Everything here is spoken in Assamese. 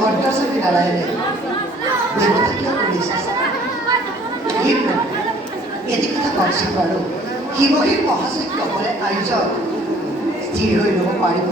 অৰ্ধচকী নাৰায়ণে দেৱতা কিয় কৰিছে এটি কথা কওকচোন বাৰু শিৱশীল মহাযজ্ঞ অকলে আয়োজন স্থিৰ হৈ ৰ'ব পাৰিব